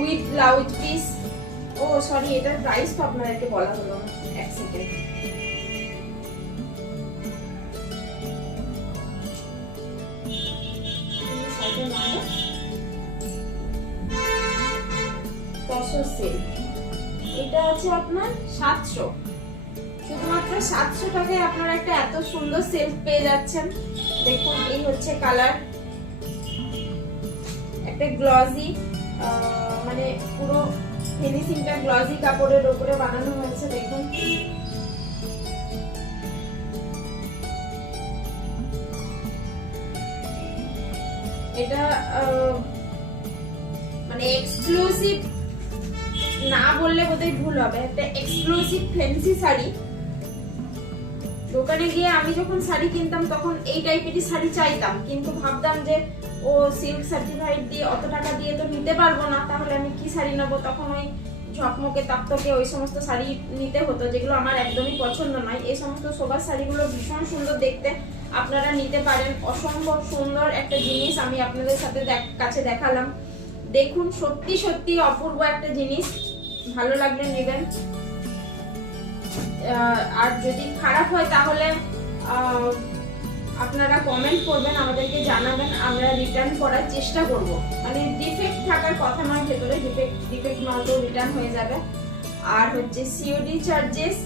With blouse piece. Oh sorry, এটার price তো আপনাদেরকে বলা হলো না, এক সেকেন্ড। এটা আছে আপনার 700, শুধুমাত্র 700 টাকায় আপনারা একটা এত সুন্দর সিল্ক পেয়ে যাচ্ছেন। দেখুন এই হচ্ছে কালার, একটা গ্লসি, মানে পুরো ফিনিশিংটা গ্লসি কাপড়ের উপরে বানানো হয়েছে। দেখুন এটা মানে এক্সক্লুসিভ না বললে বোধহয় ভুল হবে, একটা এক্সক্লুসিভ ফ্যান্সি শাড়ি। দোকানে গিয়ে আমি যখন শাড়ি কিনতাম তখন এই টাইপেরই শাড়ি চাইতাম, কিন্তু ভাবতাম যে ও সিল্ক সার্টিফাইড দিয়ে অত টাকা দিয়ে তো নিতে পারবো না, তাহলে আমি কি শাড়ি নেবো। তখন ওই ঝকমকে তাপ্তকে ওই সমস্ত শাড়ি নিতে হতো, যেগুলো আমার একদমই পছন্দ নয়। এই সমস্ত শোভার শাড়িগুলো ভীষণ সুন্দর দেখতে, আপনারা নিতে পারেন। অসম্ভব সুন্দর একটা জিনিস আমি আপনাদের সাথে কাছে দেখালাম। দেখুন সত্যি সত্যি অপূর্ব একটা জিনিস, ভালো লাগলে নেবেন। আর যদি খারাপ হয় তাহলে আপনারা কমেন্ট করবেন, আমাদেরকে জানাবেন, আমরা রিটার্ন করার চেষ্টা করব। মানে ডিফেক্ট থাকার কথা নয়, ভেতরে ডিফেক্ট মাল তো রিটার্ন হয়ে যাবে। আর হচ্ছে COD charges,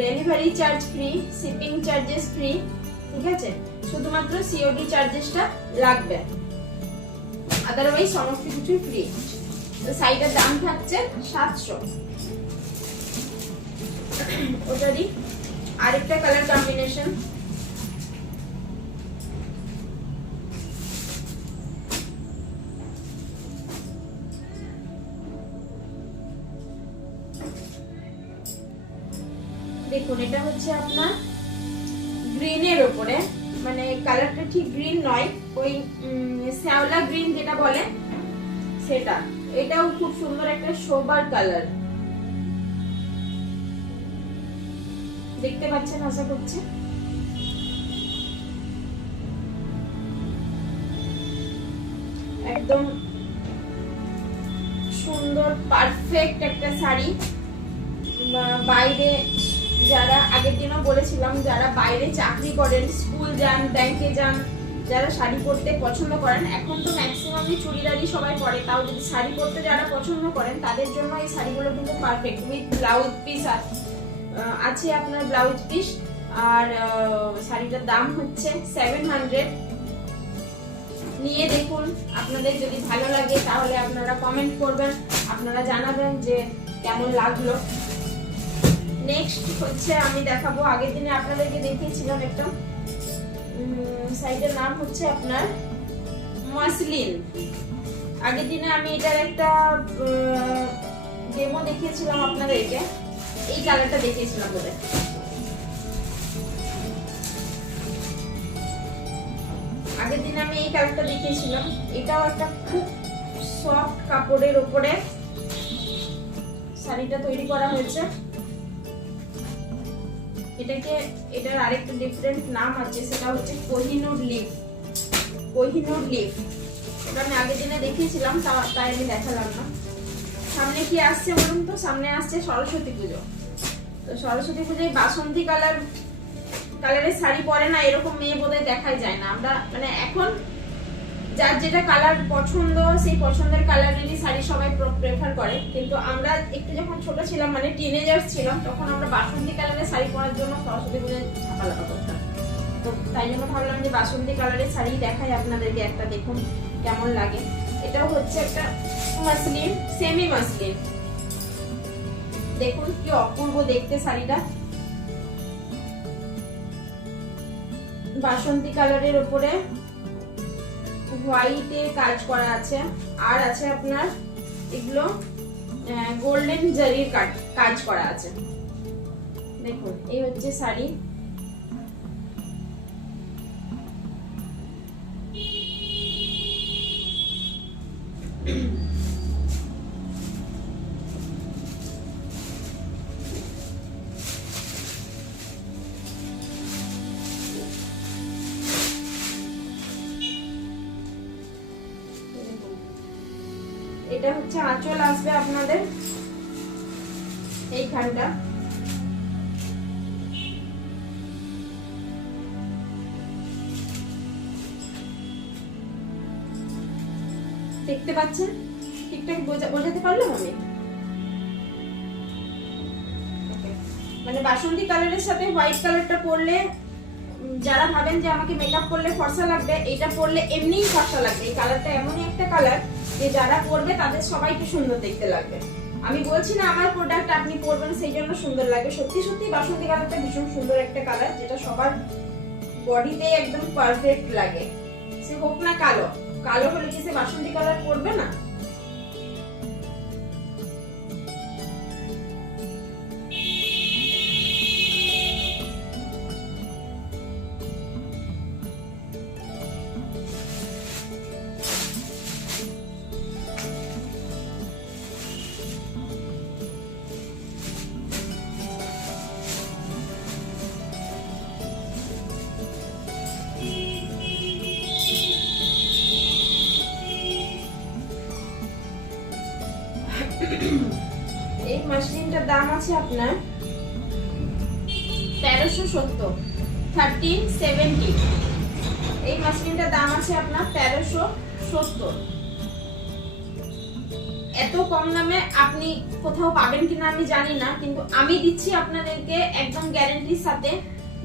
delivery charge free, shipping charges free, ঠিক আছে? শুধুমাত্র সিওডি চার্জেসটা লাগবে, আদারওয়াইজ সমস্ত কিছু ফ্রি। শাড়িটার দাম থাকছে 700। ওটারই আরেকটা কালার কম্বিনেশন, দেখুন এটা হচ্ছে আপনার গ্রিনের উপরে, মানে কালারটা ঠিক গ্রিন নয়, ওই শ্যাওলা গ্রিন যেটা বলে সেটা। এটাও খুব সুন্দর একটা সোবার কালার, দেখতে পাচ্ছেন আশা করছি। একদম সুন্দর পারফেক্ট একটা শাড়ি। বাইরে যারা, আগের দিনও বলেছিলাম, যারা বাইরে চাকরি করেন, স্কুল যান, ব্যাংকে যান, যারা শাড়ি পরতে পছন্দ করেন, এখন তো ম্যাক্সিমামই চুড়িদারই সবাই পরে, তাও যদি শাড়ি পরতে যারা পছন্দ করেন তাদের জন্য এই শাড়িগুলো কিন্তু পারফেক্ট। উইথ ব্লাউজ পিস আছে আপনার, ব্লাউজ পিস। আর শাড়িটার দাম হচ্ছে 700। নিয়ে দেখুন, আপনাদের যদি ভালো লাগে তাহলে আপনারা কমেন্ট করবেন, আপনারা জানাবেন যে কেমন লাগলো। নেক্সট হচ্ছে আমি দেখাবো, আগের দিনে আপনাদেরকে দেখিয়েছিলাম একটা সাইটের নাম হচ্ছে আপনার মাসলিন। আগের দিনে আমি এটার একটা ডেমো দেখিয়েছিলাম আপনাদেরকে, এই কালারটা দেখিয়েছিলাম বলে। আগের দিনে আমি এই কালারটা দেখিয়েছিলাম। এটাও একটা খুব সফট কাপড়ের উপরে শাড়িটা তৈরি করা হয়েছে। এটার আরেকটা ডিফারেন্ট নাম আছে, সেটা হচ্ছে কোহিনুর লিফ। কোহিনুর লিফ এটা আমি আগের দিনে দেখিয়েছিলাম, তাই আমি দেখালাম না। সামনে কি আসছে বলুন তো? সামনে আসছে সরস্বতী পুজো। তো সরস্বতী পুজোয় বাসন্তী কালারের শাড়ি পরে না, এরকম মেয়ে বোধহয় দেখাই যায় না। আমরা মানে এখন যার যেটা কালার পছন্দ, সেই পছন্দের কালারেরই শাড়ি সবাই প্রেফার করে। কিন্তু আমরা একটু যখন ছোট ছিলাম, মানে টিনেজার্স ছিলাম, তখন আমরা বাসন্তী কালারের শাড়ি পরার জন্য সরস্বতী পুজোয় ঝাঁপালাপা করতাম। তো তাই জন্য ভাবলাম যে বাসন্তী কালারের শাড়ি দেখাই আপনাদেরকে একটা, দেখুন কেমন লাগে। এটাও হচ্ছে একটা মাসলিন, সেমি মাসলিন। দেখুন কি অপূর্ব দেখতে শাড়িটা, বাসন্তী কালারের উপরে হোয়াইটের কাজ করা আছে। আর আছে আপনার এগুলো গোল্ডেন জারির কাজ করা আছে। দেখুন এই হচ্ছে শাড়ি। এটা হচ্ছে আঁচল আসবে আপনাদের এইখানটা। দেখতে পাচ্ছেন ঠিকঠাক বোঝাতে পারলাম আমি? মানে বাসন্তী কালারের সাথে হোয়াইট কালারটা পরলে যারা ভাবেন যে আমাকে মেকআপ করলে ফর্সা লাগবে, এটা পরলে এমনিই ফর্সা লাগবে। এই কালারটা এমনই একটা কালার যে যারা পরবে তাদের সবাইকে সুন্দর দেখতে লাগবে। আমি বলছি না আমার প্রোডাক্ট আপনি পরবেন সেই জন্য সুন্দর লাগবে, সত্যি সত্যি বাসন্তী কালারটা ভীষণ সুন্দর একটা কালার, যেটা সবার বডিতে একদম পারফেক্ট লাগে। সে হোক না কালো, কালো হলে কি সে বাসন্তী কালার পরবে না? এই মাশরুমটার দাম আছে আপনার 1370, 1370। এই মাশরুমটার দাম আছে আপনার 1370। এত কম দামে আপনি কোথাও পাবেন কিনা আমি জানি না, কিন্তু আমি দিচ্ছি আপনাদেরকে একদম গ্যারান্টির সাথে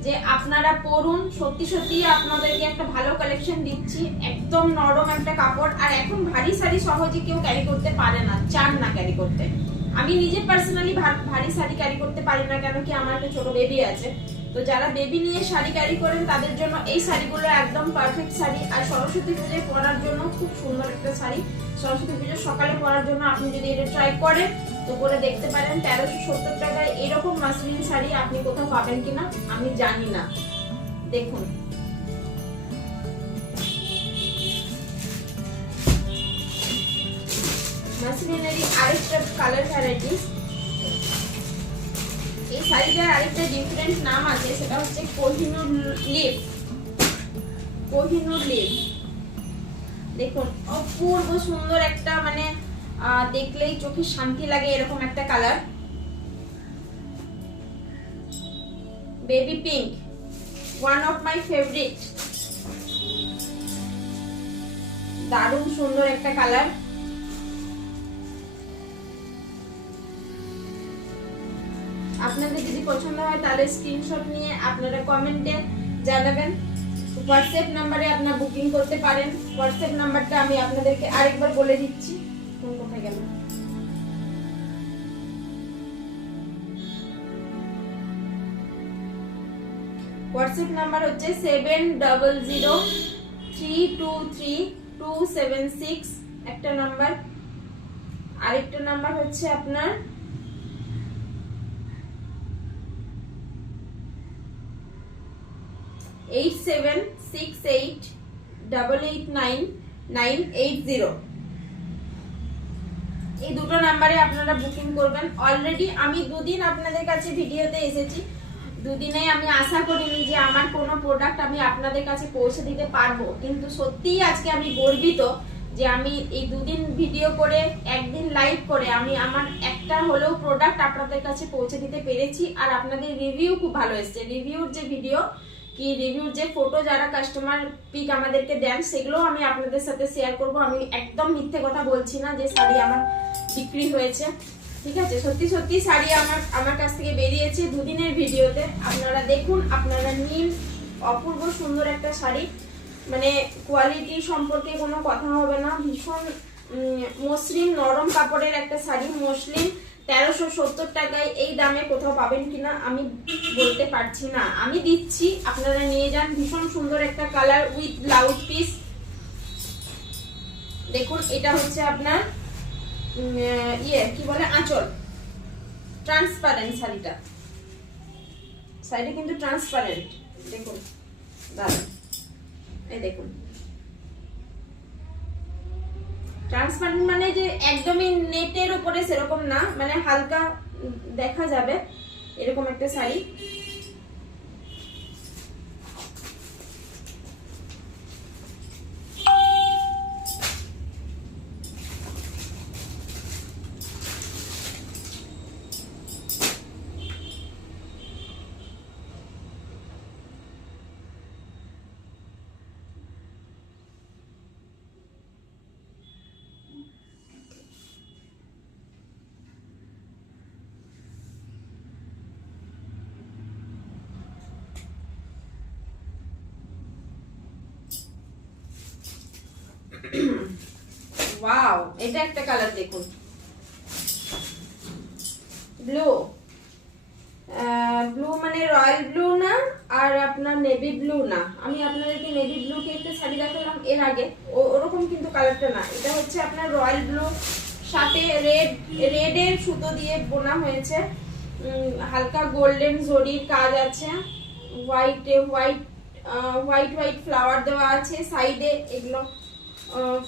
যে আপনারা পরুন, সত্যি সত্যি আপনাদেরকে একটা ভালো কালেকশন দিচ্ছি। একদম নরম একটা কাপড়, আর এখন ভারী শাড়ি সহজে কেউ ক্যারি করতে পারে না, চান না ক্যারি করতে। আমি নিজে পার্সোনালি ভারী শাড়ি ক্যারি করতে পারি না, কেন কি আমার একটা ছোট বেবি আছে। তো যারা বেবি নিয়ে শাড়ি ক্যারি করেন তাদের জন্য এই শাড়িগুলো একদম পারফেক্ট শাড়ি। আর সরস্বতী পুজোয় পরার জন্য খুব সুন্দর একটা শাড়ি। সরস্বতী পুজোর সকালে পরার জন্য আপনি যদি এটা ট্রাই করেন তো করে দেখতে পারেন। 1370 টাকায় এরকম মাসলিন শাড়ি আপনি কোথাও পাবেন কিনা আমি জানি না। দেখুন মাসলিনেরই আরেকটা কালার ভ্যারাইটিস। এই শাড়িটার আরেকটা ডিফারেন্ট নাম আছে, সেটা হচ্ছে কোহিনূর লিফ। কোহিনূর লিফ দেখুন অপূর্ব সুন্দর একটা, মানে দেখলেই চোখে শান্তি লাগে এরকম একটা colour. Baby pink, one of my favourite. দারুণ সুন্দর একটা কালার। আপনাদের যদি পছন্দ হয় তাহলে স্ক্রিনশট নিয়ে আপনারা কমেন্টে জানাবেন। হোয়াটসঅ্যাপ নাম্বারে আপনারা বুকিং করতে পারেন। হোয়াটসঅ্যাপ নাম্বারটা আমি আপনাদেরকে আরেকবার বলে দিচ্ছি। কোন কোথায় গেল? হোয়াটসঅ্যাপ নাম্বার হচ্ছে 7003232276 একটা নাম্বার। আরেকটা নাম্বার হচ্ছে আপনার 8768889980। এই দুটো নাম্বারে আপনারা বুকিং করবেন। অলরেডি আমি দুদিন আপনাদের কাছে ভিডিওতে এসেছি, দুদিনেই আমি আশা করিনি যে আমার কোনো প্রোডাক্ট আমি আপনাদের কাছে পৌঁছে দিতে পারবো, কিন্তু সত্যিই আজকে আমি গর্বিত যে আমি এই দুদিন ভিডিও করে একদিন লাইভ করে আমি আমার একটা হলেও প্রোডাক্ট আপনাদের কাছে পৌঁছে দিতে পেরেছি। আর আপনাদের রিভিউ খুব ভালো এসেছে। রিভিউর যে ভিডিও কি রিভিউর যে ফটো যারা কাস্টমার পিক আমাদেরকে দেন সেগুলো আমি আপনাদের সাথে শেয়ার করব। আমি একদম মিথ্যে কথা বলছি না যে শাড়ি আমার বিক্রি হয়েছে, ঠিক আছে? সত্যি সত্যি শাড়ি আমার কাছ থেকে বেরিয়েছে দুদিনের ভিডিওতে। আপনারা দেখুন, আপনারা নিন। অপূর্ব সুন্দর একটা শাড়ি, মানে কোয়ালিটি সম্পর্কে কোনো কথা হবে না। ভীষণ মসৃণ নরম কাপড়ের একটা শাড়ি। মসলিন 1370 টাকায় এই দামে কোথাও পাবেন কিনা আমি বলতে পারছি না। আমি দিচ্ছি, আপনারা নিয়ে যান। ভীষণ সুন্দর একটা কালার উইথ ব্লাউজ পিস। দেখুন এটা হচ্ছে আপনার কি বলে আঁচল, ট্রান্সপারেন্ট শাড়িটা। শাড়িটা কিন্তু ট্রান্সপারেন্ট, দেখুন দাঁড়ান, এই দেখুন ট্রান্সপারেন্ট মানে যে একদমই নেটের উপরে সেরকম না, মানে হালকা দেখা যাবে এরকম একটা শাড়ি। ওয়াও, এটা একটা কালার দেখুন, ব্লু, ব্লু মানে রয়্যাল ব্লু না, আর আপনার নেভি ব্লু না। আমি আপনাদেরকে নেভি ব্লু কে একটা শাড়ি দেখালাম এর আগে, ওরকম কিন্তু কালারটা না। এটা হচ্ছে আপনার রয়্যাল ব্লু, সাথে রেডের সুতো দিয়ে বোনা হয়েছে, হালকা গোল্ডেন জরির কাজ আছে, হোয়াইট হোয়াইট ফ্লাওয়ার দেওয়া আছে সাইডে, এগুলো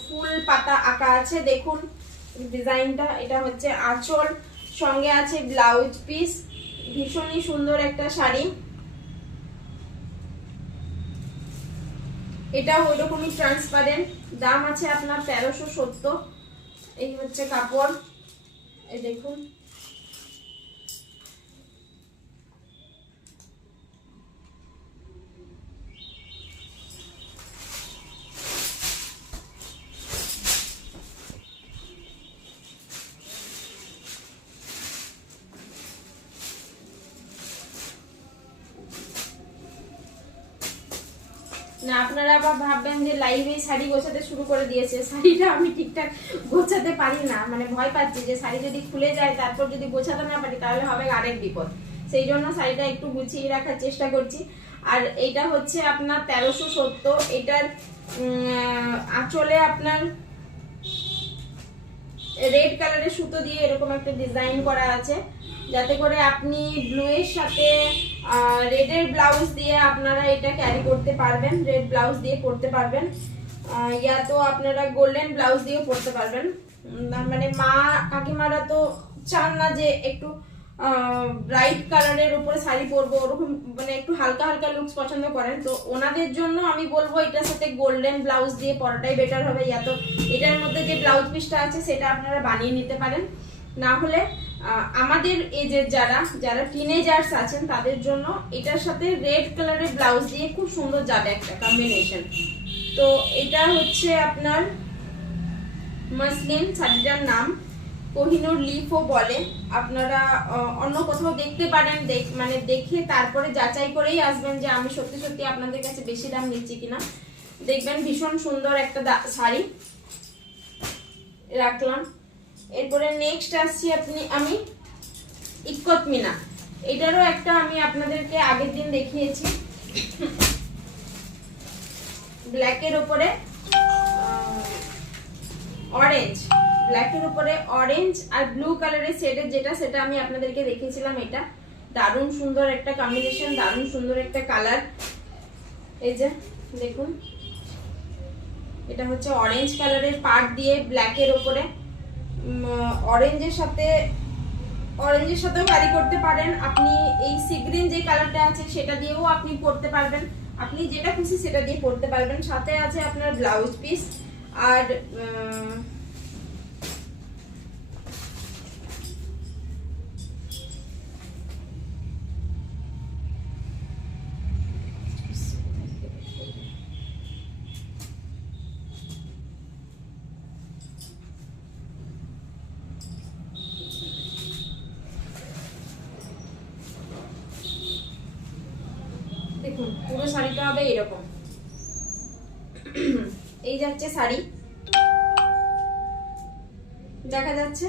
ফুল পাতা আঁকা আছে। দেখুন ডিজাইনটা, এটা হচ্ছে আঁচল, সঙ্গে আছে ব্লাউজ পিস। ভীষণই সুন্দর একটা শাড়ি, এটা ওইরকমই ট্রান্সপারেন্ট। দাম আছে আপনার 1370। এই হচ্ছে কাপড়, এই দেখুন। না আপনারা আবার ভাববেন যে লাইভে শাড়ি গোছাতে শুরু করে দিয়েছে। শাড়িটা আমি ঠিকঠাক গোছাতে পারি না, মানে ভয় পাচ্ছি যে শাড়ি যদি খুলে যায় তারপর যদি গোছাতে না পারি তাহলে হবে আরেক বিপদ। সেই জন্য শাড়িটা একটু গুছিয়ে রাখার চেষ্টা করছি। আর এইটা হচ্ছে আপনার 1370। এটার আঁচলে আপনার রেড কালারের সুতো দিয়ে এরকম একটা ডিজাইন করা আছে, যাতে করে আপনি ব্লু এর সাথে রেডের ব্লাউজ দিয়ে আপনারা এটা ক্যারি করতে পারবেন, রেড ব্লাউজ দিয়ে পরতে পারবেন, ইয়া তো আপনারা গোল্ডেন ব্লাউজ দিয়ে পরতে পারবেন। মানে মা কাকিমারা তো চান না যে একটু ব্রাইট কালারের উপরে শাড়ি পরবো, ওরকম মানে একটু হালকা হালকা লুকস পছন্দ করেন, তো ওনাদের জন্য আমি বলবো এটার সাথে গোল্ডেন ব্লাউজ দিয়ে পরাটাই বেটার হবে। ইয়া তো এটার মধ্যে যে ব্লাউজ পিসটা আছে সেটা আপনারা বানিয়ে নিতে পারেন, না হলে আমাদের এজের যারা টিনেজার্স আছেন তাদের জন্য এটার সাথে রেড কালারের ব্লাউজ দিয়ে খুব সুন্দর যাবে একটা কম্বিনেশন। তো এটা হচ্ছে আপনার মাসলিন, শাড়িটার নাম কোহিনুর লিফও বলে। আপনারা অন্য কোথাও দেখতে পারেন, মানে দেখে তারপরে যাচাই করেই আসবেন যে আমি সত্যি সত্যি আপনাদের কাছে বেশি দাম নিচ্ছি কিনা। দেখবেন ভীষণ সুন্দর একটা শাড়ি রাখলাম। এরপরে নেক্সট আসছি আমি ইক্কত মিনা। এটারও একটা আমি আপনাদেরকে আগের দিন দেখিয়েছি, ব্ল্যাকের উপরে অরেঞ্জ, ব্ল্যাকের উপরে অরেঞ্জ আর ব্লু কালারের শেডের সেটা আমি আপনাদেরকে দেখিয়েছিলাম। এটা দারুণ সুন্দর একটা কম্বিনেশন, দারুণ সুন্দর একটা কালার। এই যে দেখুন, এটা হচ্ছে অরেঞ্জ কালারের পাড় দিয়ে ব্ল্যাকের উপরে অরেঞ্জের সাথেও ক্যারি করতে পারেন আপনি। এই সি গ্রিন যে কালারটা আছে সেটা দিয়েও আপনি পরতে পারবেন, আপনি যেটা খুশি সেটা দিয়ে পরতে পারবেন। সাথে আছে আপনার ব্লাউজ পিস, আর দেখুন পুরো শাড়িটা হবে এরকম। এই যাচ্ছে শাড়ি, দেখা যাচ্ছে,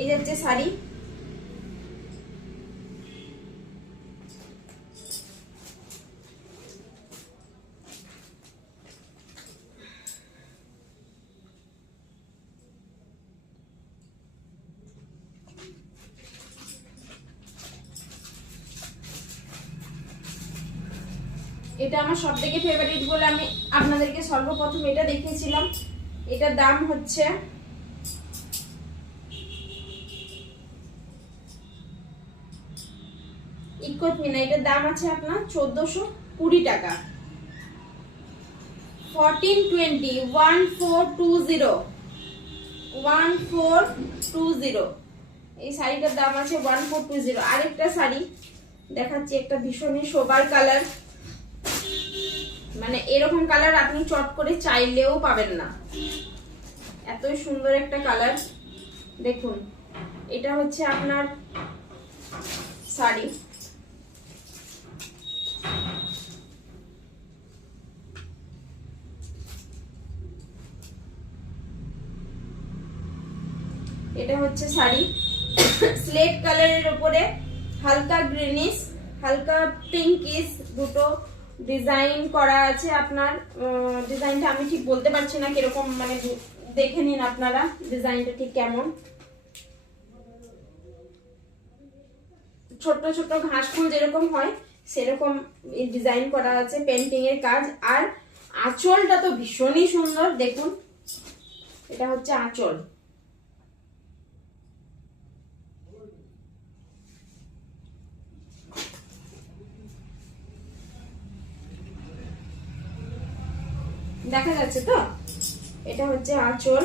এই যাচ্ছে শাড়ি। এটা আমার সব থেকে ফেভারিট বলে আমি আপনাদেরকে সর্বপ্রথম এটা দেখিয়েছিলাম। এটার দাম হচ্ছে ইক্কত মিনা, এটার দাম আছে আপনার 1420 টাকা। 1420 1420 এই শাড়িটার দাম আছে 1420। আরেকটা শাড়ি দেখাচ্ছি, একটা ভীষণই সোবার কালার, মানে এরকম কালার আপনি চট করে চাইলেও পাবেন না, এতই সুন্দর একটা কালার। দেখুন এটা হচ্ছে আপনার শাড়ি, এটা হচ্ছে শাড়ি স্লেট কালারের উপরে হালকা গ্রিনিশ হালকা পিঙ্কিশ দুটো ডিজাইন করা আছে। আপনার ডিজাইনটা আমি ঠিক বলতে পারছি না কিরকম, মানে দেখে নিন আপনারা ডিজাইনটা ঠিক কেমন। ছোট ছোট ঘাস ফুল যেরকম হয় সেরকম ডিজাইন করা আছে, পেন্টিং এর কাজ। আর আঁচলটা তো ভীষণই সুন্দর, দেখুন এটা হচ্ছে আঁচল। দেখা যাচ্ছে তো, এটা হচ্ছে আঁচল।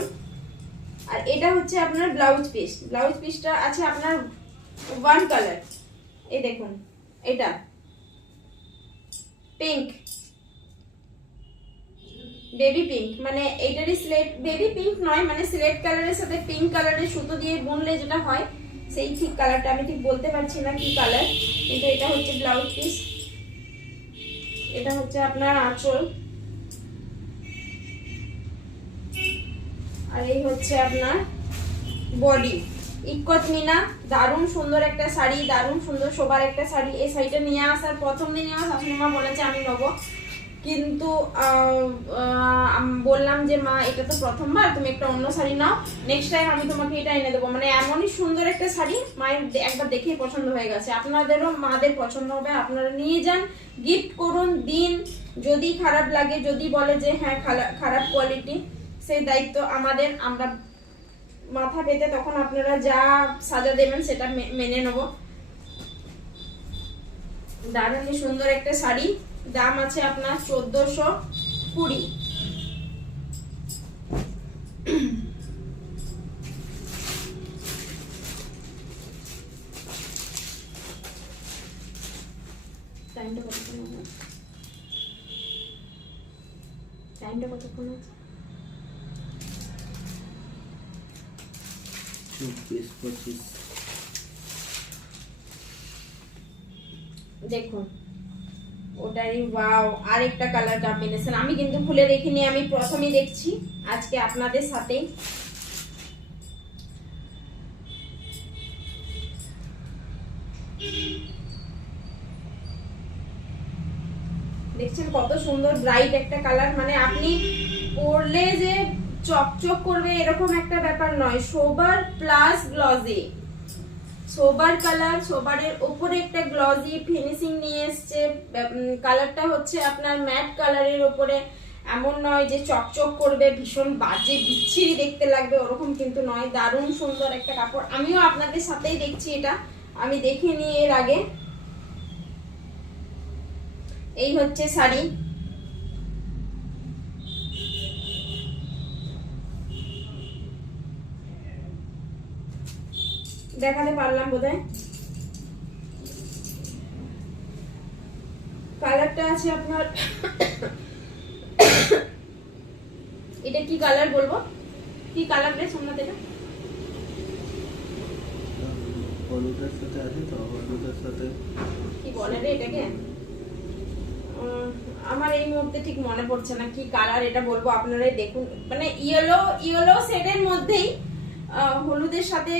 আর এটা হচ্ছে আপনার ব্লাউজ পিস। ব্লাউজ পিসটা আছে আপনার ওয়ান কালার, এই দেখুন এটা পিঙ্ক, বেবি পিঙ্ক, মানে এইটারই স্লেট, বেবি পিঙ্ক নয়, মানে স্লেট কালারের সাথে পিঙ্ক কালারের সুতো দিয়ে বুনলে যেটা হয় সেই ঠিক কালারটা আমি ঠিক বলতে পারছি না কি কালার, কিন্তু এটা হচ্ছে ব্লাউজ পিস, এটা হচ্ছে আপনার আঁচল। আর এই হচ্ছে আপনার বডি। ইক্কত মিনা, দারুণ সুন্দর একটা শাড়ি, দারুণ সুন্দর শোবার একটা শাড়ি। এই শাড়িটা নিয়ে আসার প্রথম দিনই আমার শাশুড়ি মা বলেছে আমি নেবো, কিন্তু বললাম যে মা এটা তো প্রথমবার, তুমি একটা অন্য শাড়ি নাও, নেক্সট টাইম আমি তোমাকে এটা এনে দেবো। মানে এমনই সুন্দর একটা শাড়ি, মায়ের একবার দেখেই পছন্দ হয়ে গেছে। আপনাদেরও মাদের পছন্দ হবে, আপনারা নিয়ে যান, গিফট করুন, দিন। যদি খারাপ লাগে, যদি বলে যে হ্যাঁ খারাপ কোয়ালিটি, সেই দায়িত্ব আমাদের, আমরা মাথা পেতে তখন আপনারা যা সাজা দেবেন সেটা মেনে নেব। দারুণ সুন্দর একটা শাড়ি, দাম আছে আপনার 1420। টাইমটা কতক্ষণ আছে? 24-25। দেখুন ওটারই ওয়াও, আরেকটা কালার কম্বিনেশন। আমি কিন্তু খুলে দেখিনি, আমি প্রথমেই দেখছি আজকে আপনাদের সাথে। দেখছেন কত সুন্দর ব্রাইট একটা কালার, মানে আপনি পরলে যে চকচক করবে এরকম একটা ব্যাপার নয়, সোবার প্লাস গ্লজি, সোবার কালার, সোবারের উপরে একটা গ্লজি ফিনিশিং নিয়ে এসছে। কালারটা হচ্ছে আপনার ম্যাট কালারের উপরে, এমন নয় যে চকচক করবে ভীষণ বাজে বিচ্ছিরি দেখতে লাগবে, ওরকম কিন্তু নয়। দারুণ সুন্দর একটা কাপড়, আমিও আপনাদের সাথেই দেখছি এটা, আমি দেখিনি এর আগে। এই হচ্ছে শাড়ি, দেখাতে পারলাম বোধহয়। কালারটা আছে আপনার এটা কি কালার বলবো, কি কালার রে সোমনাথ? এটা হলুদের সাথে আছে তো, হলুদের সাথে কি বলে রে এটাকে, আমার এই মুহূর্তে ঠিক মনে পড়ছে না কি কালার এটা বলবো, আপনারাই দেখুন। মানে ইয়েলো শেডের মধ্যেই হলুদের সাথে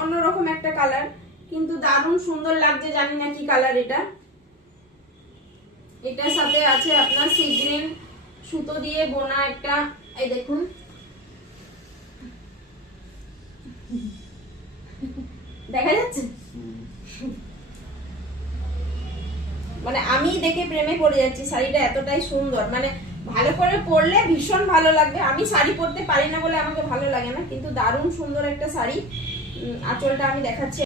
অন্যরকম একটা কালার, কিন্তু দারুণ সুন্দর লাগছে, জানি না কি কালার এটা। এটার সাথে আছে আপনার সি গ্রিন সুতো দিয়ে বোনা একটা, এই দেখুন দেখা যাচ্ছে, মানে আমি দেখে প্রেমে পড়ে যাচ্ছি, শাড়িটা এতটাই সুন্দর, মানে ভালো করে পরলে ভীষণ ভালো লাগবে। আমি শাড়ি পরতে পারি না বলে আমাকে ভালো লাগে না, কিন্তু দারুণ সুন্দর একটা শাড়ি। আঁচলটা আমি দেখাচ্ছি।